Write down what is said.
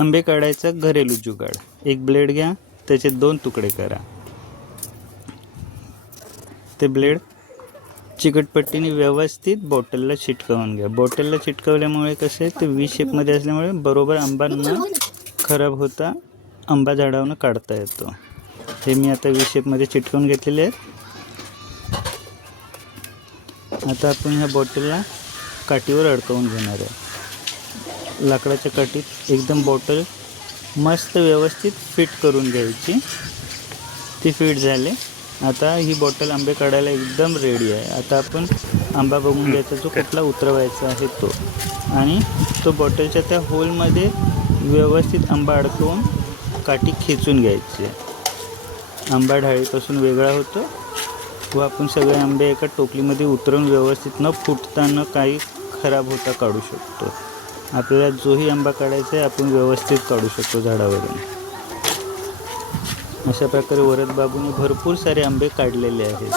आंबे काढायचा घरेलू जुगाड। एक ब्लेड घ्या, त्याचे 2 तुकडे करा। ते ब्लेड चिकटपट्टीने व्यवस्थित बॉटलला चिटकवून घ्या। बॉटलला चिटकवल्यामुळे कसे ते व्ही शेपमध्ये असल्यामुळे बरोबर आंबा न खराब होता आंबा झाडावरून काढता येतो। हे मी आता व्ही शेपमध्ये चिटकवून घेतलेले आहेत। आता आपण ह्या बॉटलला काठीवर अडकवून घेणार आहे। लाकडाच्या काठीत एकदम बॉटल मस्त व्यवस्थित फिट करून घ्यायची। ती फिट झाले। आता ही बॉटल आंबे काढायला एकदम रेडी आहे। आता आपण आंबा बघून घ्यायचा जो कुठला उतरवायचा आहे तो, आणि तो बॉटलच्या त्या होलमध्ये व्यवस्थित आंबा अडकवून काठी खेचून घ्यायची। आंबा ढाळीपासून वेगळा होतो व आपण सगळे आंबे एका टोपलीमध्ये उतरवून व्यवस्थित न फुटताना काही खराब होता काढू शकतो। आपल्याला जोही आंबा काढायचा आहे आपण व्यवस्थित काढू शकतो झाडावरून। अशा प्रकारे वरद बाबूने भरपूर सारे आंबे काढलेले आहेत।